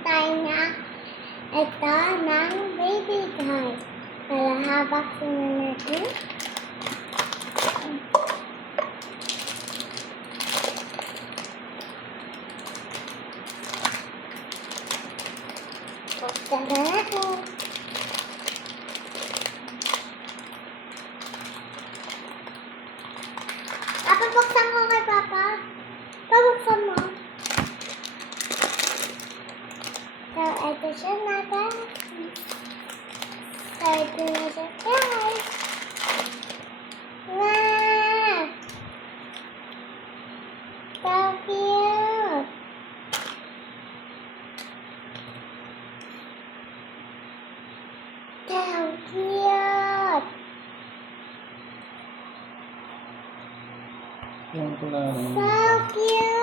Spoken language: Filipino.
tayo na ito ng baby toy. Kaya habak na natin. Buksan na natin. Papa, buksan mo kay Papa. Pabuksan mo. So, ito siya na guys. So, ito na siya guys. Wow! So cute! So cute! Yung ko na. So cute!